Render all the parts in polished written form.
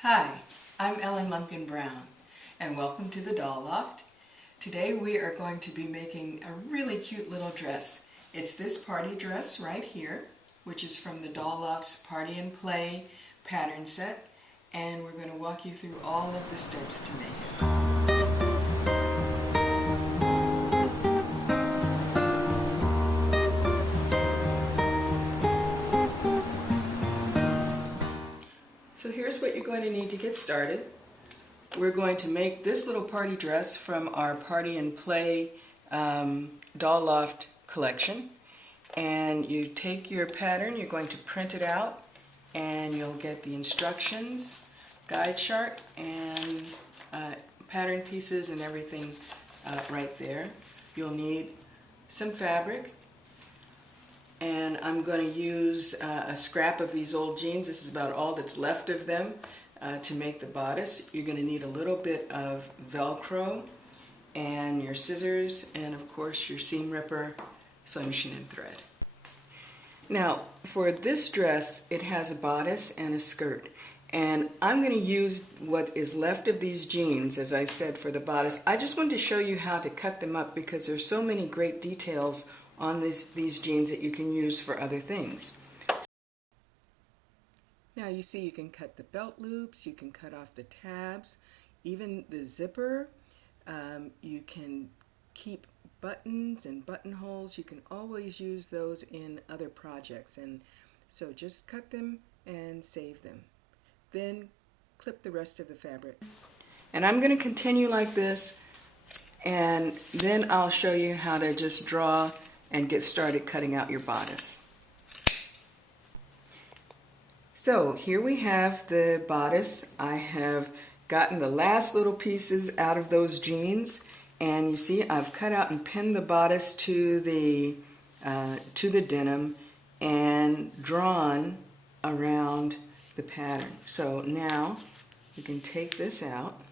Hi, I'm Ellen Lumpkin Brown, and welcome to the Doll Loft. Today we are going to be making a really cute little dress. It's this party dress right here, which is from the Doll Loft's Party and Play pattern set, and we're going to walk you through all of the steps to make it. So here's what you're going to need to get started. We're going to make this little party dress from our Party and Play Doll Loft collection. And you take your pattern, you're going to print it out, and you'll get the instructions, guide chart, and pattern pieces and everything right there. You'll need some fabric. And I'm going to use a scrap of these old jeans. This is about all that's left of them to make the bodice. You're going to need a little bit of velcro and your scissors and of course your seam ripper, sewing machine and thread. Now for this dress it has a bodice and a skirt, and I'm going to use what is left of these jeans, as I said, for the bodice. I just wanted to show you how to cut them up because there's so many great details on these jeans that you can use for other things. Now you see you can cut the belt loops, you can cut off the tabs, even the zipper. You can keep buttons and buttonholes. You can always use those in other projects, and so just cut them and save them. Then clip the rest of the fabric. And I'm going to continue like this, and then I'll show you how to just draw and get started cutting out your bodice. So here we have the bodice. I have gotten the last little pieces out of those jeans, and you see I've cut out and pinned the bodice to the denim and drawn around the pattern. So now we can take this out.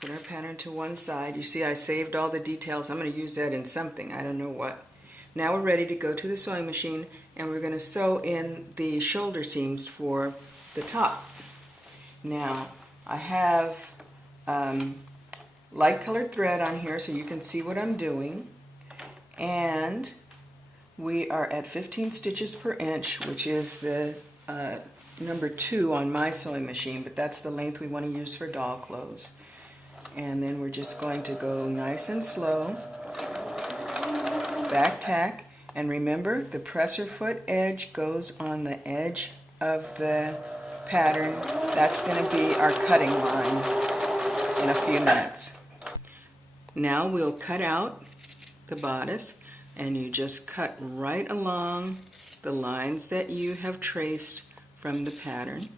Put our pattern to one side. You see I saved all the details. I'm going to use that in something. I don't know what. Now we're ready to go to the sewing machine, and we're going to sew in the shoulder seams for the top. Now I have light colored thread on here so you can see what I'm doing. And we are at 15 stitches per inch, which is the number 2 on my sewing machine, but that's the length we want to use for doll clothes. And then we're just going to go nice and slow, back tack, and remember the presser foot edge goes on the edge of the pattern. That's going to be our cutting line in a few minutes. Now we'll cut out the bodice, and you just cut right along the lines that you have traced from the pattern.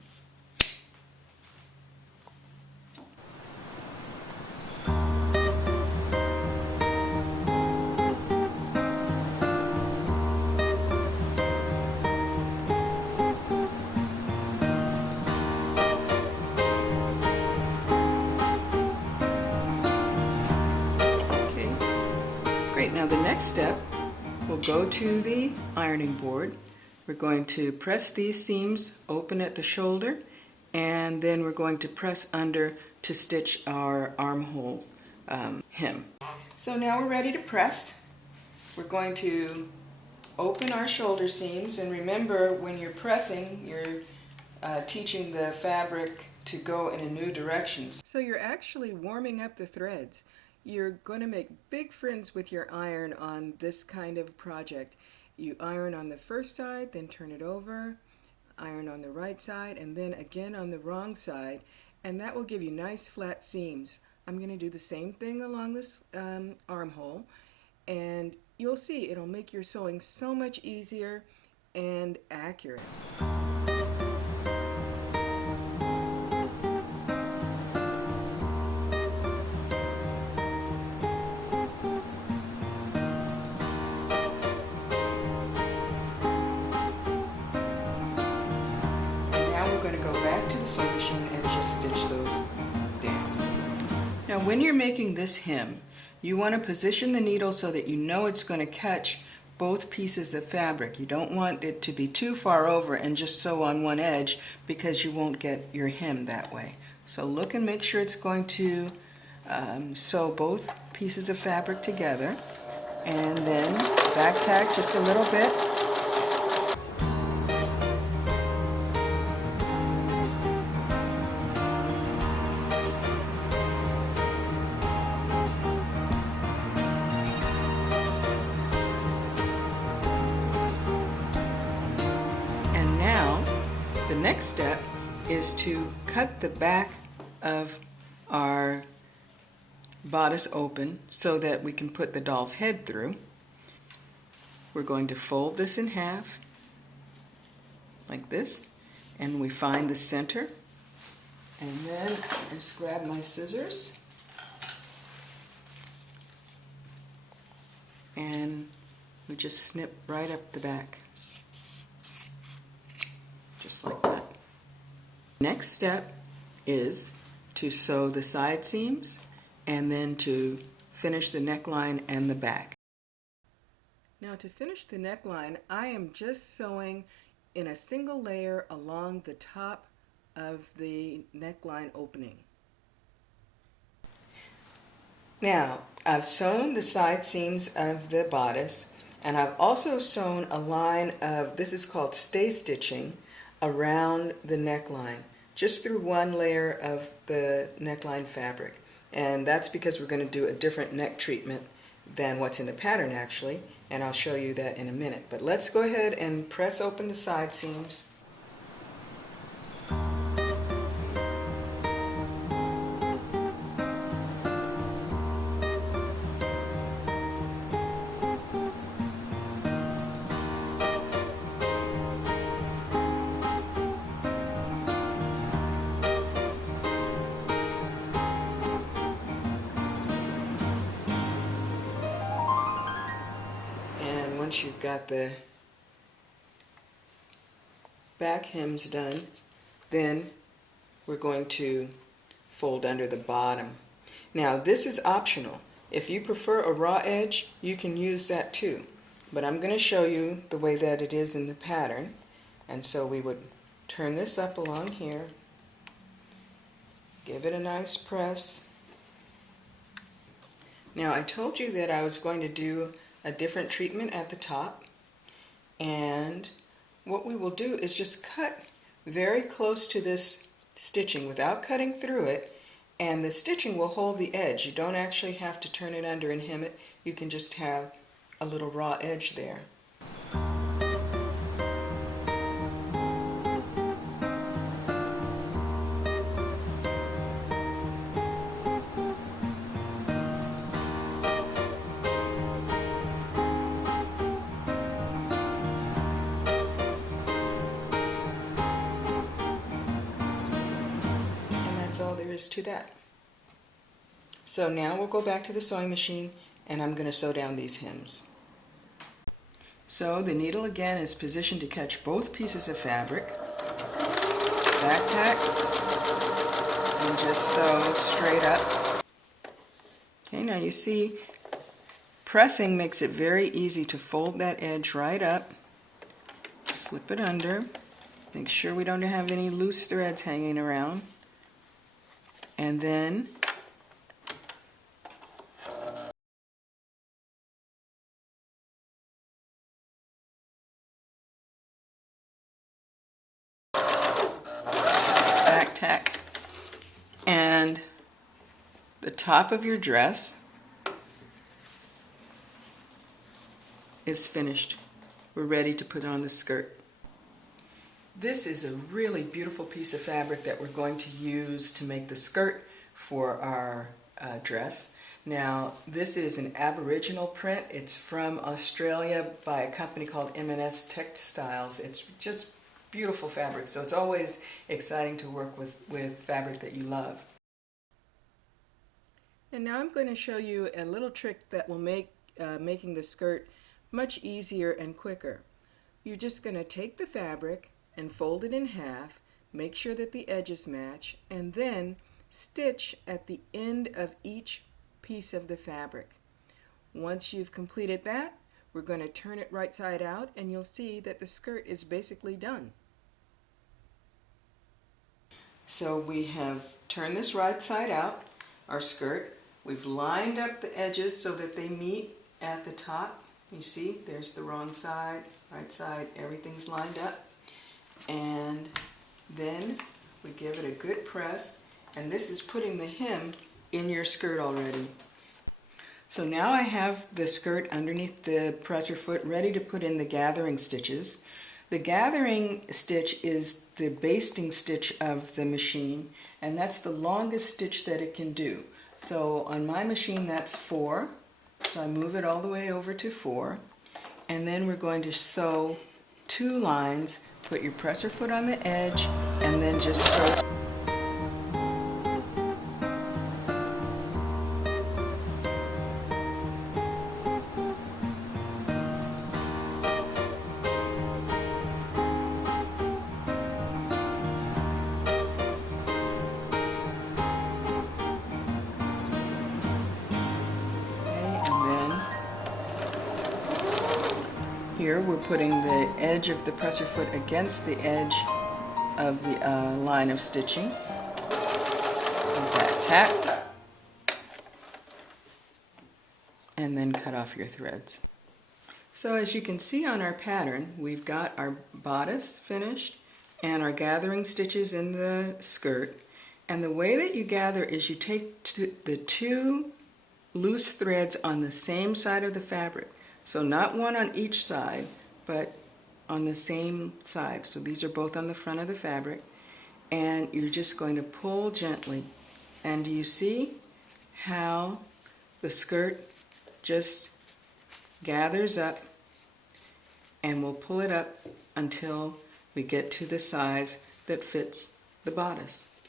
Now the next step, we'll go to the ironing board. We're going to press these seams open at the shoulder, and then we're going to press under to stitch our armhole hem. So now we're ready to press. We're going to open our shoulder seams, and remember when you're pressing, you're teaching the fabric to go in a new direction. So you're actually warming up the threads. You're going to make big friends with your iron on this kind of project. You iron on the first side, then turn it over, iron on the right side, and then again on the wrong side, and that will give you nice flat seams. I'm going to do the same thing along this armhole, and you'll see it'll make your sewing so much easier and accurate. Sewing machine and just stitch those down. Now when you're making this hem, you want to position the needle so that you know it's going to catch both pieces of fabric. You don't want it to be too far over and just sew on one edge because you won't get your hem that way. So look and make sure it's going to sew both pieces of fabric together, and then back tack just a little bit. And now the next step is to cut the back of our bodice open so that we can put the doll's head through. We're going to fold this in half like this, and we find the center, and then I just grab my scissors and we just snip right up the back, just like that. Next step is to sew the side seams and then to finish the neckline and the back. Now to finish the neckline, I am just sewing in a single layer along the top of the neckline opening. Now I've sewn the side seams of the bodice, and I've also sewn a line of, this is called stay stitching, around the neckline, just through one layer of the neckline fabric. And that's because we're going to do a different neck treatment than what's in the pattern actually, and I'll show you that in a minute. But let's go ahead and press open the side seams. Once you've got the back hems done, then we're going to fold under the bottom. Now this is optional. If you prefer a raw edge, you can use that too. But I'm going to show you the way that it is in the pattern. And so we would turn this up along here, give it a nice press. Now I told you that I was going to do a different treatment at the top, and what we will do is just cut very close to this stitching without cutting through it, and the stitching will hold the edge. You don't actually have to turn it under and hem it. You can just have a little raw edge there. That's all there is to that. So now we'll go back to the sewing machine, and I'm going to sew down these hems. So the needle again is positioned to catch both pieces of fabric. Back tack and just sew straight up. Okay, now you see pressing makes it very easy to fold that edge right up. Slip it under. Make sure we don't have any loose threads hanging around. And then back tack, and the top of your dress is finished. We're ready to put on the skirt. This is a really beautiful piece of fabric that we're going to use to make the skirt for our dress. Now, this is an Aboriginal print. It's from Australia by a company called M&S Textiles. It's just beautiful fabric, so it's always exciting to work with fabric that you love. And now I'm going to show you a little trick that will make making the skirt much easier and quicker. You're just going to take the fabric and fold it in half, make sure that the edges match, and then stitch at the end of each piece of the fabric. Once you've completed that, we're going to turn it right side out and you'll see that the skirt is basically done. So we have turned this right side out, our skirt. We've lined up the edges so that they meet at the top. You see, there's the wrong side, right side, everything's lined up. And then we give it a good press, and this is putting the hem in your skirt already. So now I have the skirt underneath the presser foot ready to put in the gathering stitches. The gathering stitch is the basting stitch of the machine, and that's the longest stitch that it can do. So on my machine that's 4, so I move it all the way over to 4, and then we're going to sew 2 lines. Put your presser foot on the edge and then just sew. Here we're putting the edge of the presser foot against the edge of the line of stitching. Back tack. And then cut off your threads. So as you can see on our pattern, we've got our bodice finished and our gathering stitches in the skirt. And the way that you gather is you take the 2 loose threads on the same side of the fabric. So not one on each side, but on the same side. So these are both on the front of the fabric. And you're just going to pull gently. And do you see how the skirt just gathers up, and we'll pull it up until we get to the size that fits the bodice.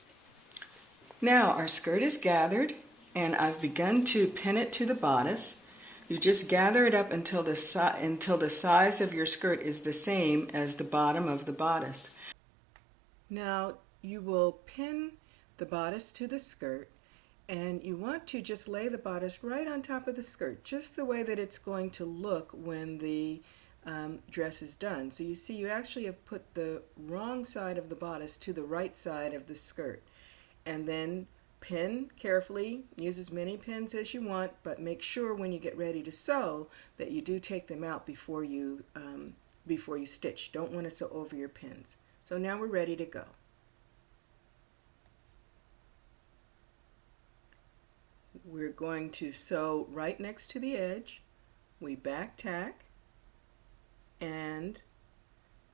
Now our skirt is gathered, and I've begun to pin it to the bodice. You just gather it up until the size of your skirt is the same as the bottom of the bodice. Now you will pin the bodice to the skirt, and you want to just lay the bodice right on top of the skirt, just the way that it's going to look when the dress is done. So you see, you actually have put the wrong side of the bodice to the right side of the skirt. And then pin carefully, use as many pins as you want, but make sure when you get ready to sew that you do take them out before you stitch. Don't want to sew over your pins. So now we're ready to go. We're going to sew right next to the edge. We back tack and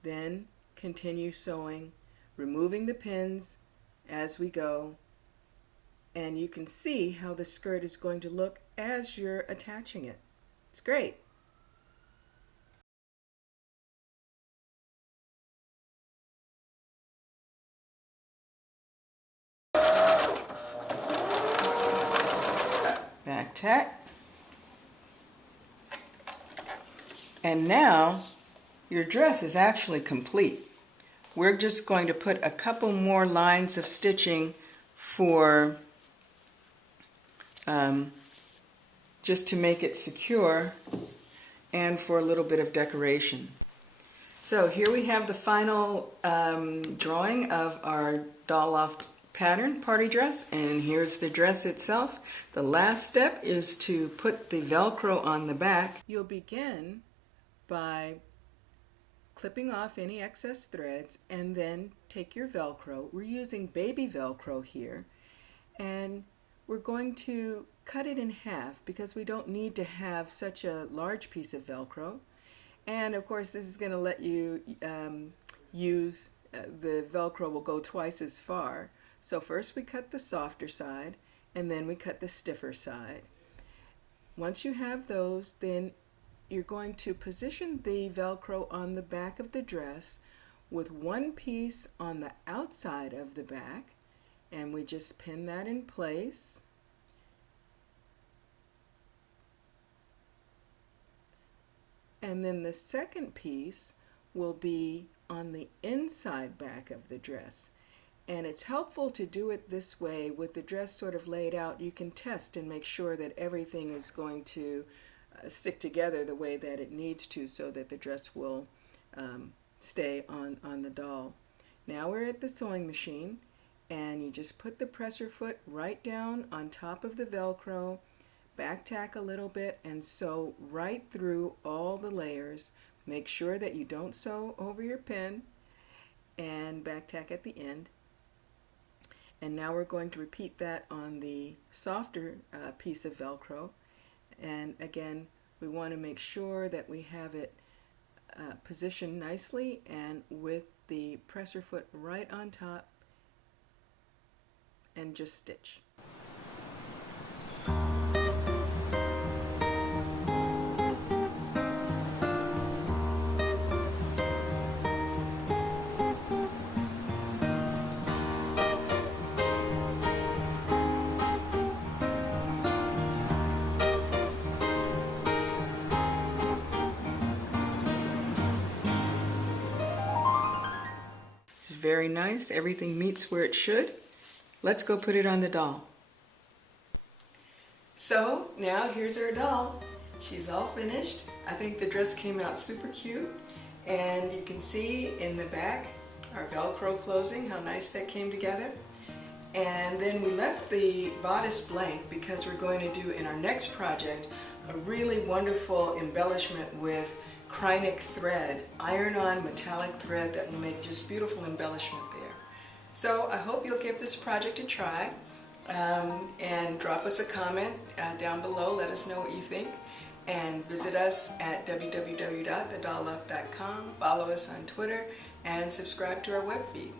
then continue sewing, removing the pins as we go. And you can see how the skirt is going to look as you're attaching it. It's great. Back tack. And now your dress is actually complete. We're just going to put a couple more lines of stitching for just to make it secure and for a little bit of decoration. So here we have the final drawing of our Doll Loft pattern party dress, and here's the dress itself. The last step is to put the Velcro on the back. You'll begin by clipping off any excess threads and then take your Velcro. We're using baby Velcro here, and we're going to cut it in half because we don't need to have such a large piece of Velcro. And of course this is going to let you use the Velcro will go twice as far. So first we cut the softer side and then we cut the stiffer side. Once you have those, then you're going to position the Velcro on the back of the dress with one piece on the outside of the back, and we just pin that in place. And then the second piece will be on the inside back of the dress. And it's helpful to do it this way with the dress sort of laid out. You can test and make sure that everything is going to stick together the way that it needs to so that the dress will stay on the doll. Now we're at the sewing machine, and you just put the presser foot right down on top of the Velcro, back tack a little bit, and sew right through all the layers. Make sure that you don't sew over your pin, and back tack at the end. And now we're going to repeat that on the softer piece of Velcro. And again, we want to make sure that we have it positioned nicely and with the presser foot right on top, and just stitch. Very nice. Everything meets where it should. Let's go put it on the doll. So now here's our doll. She's all finished. I think the dress came out super cute, and you can see in the back our Velcro closing, how nice that came together. And then we left the bodice blank because we're going to do in our next project a really wonderful embellishment with Krynic thread, iron-on metallic thread that will make just beautiful embellishment there. So I hope you'll give this project a try, and drop us a comment down below. Let us know what you think, and visit us at www.thedolloft.com. Follow us on Twitter and subscribe to our web feed.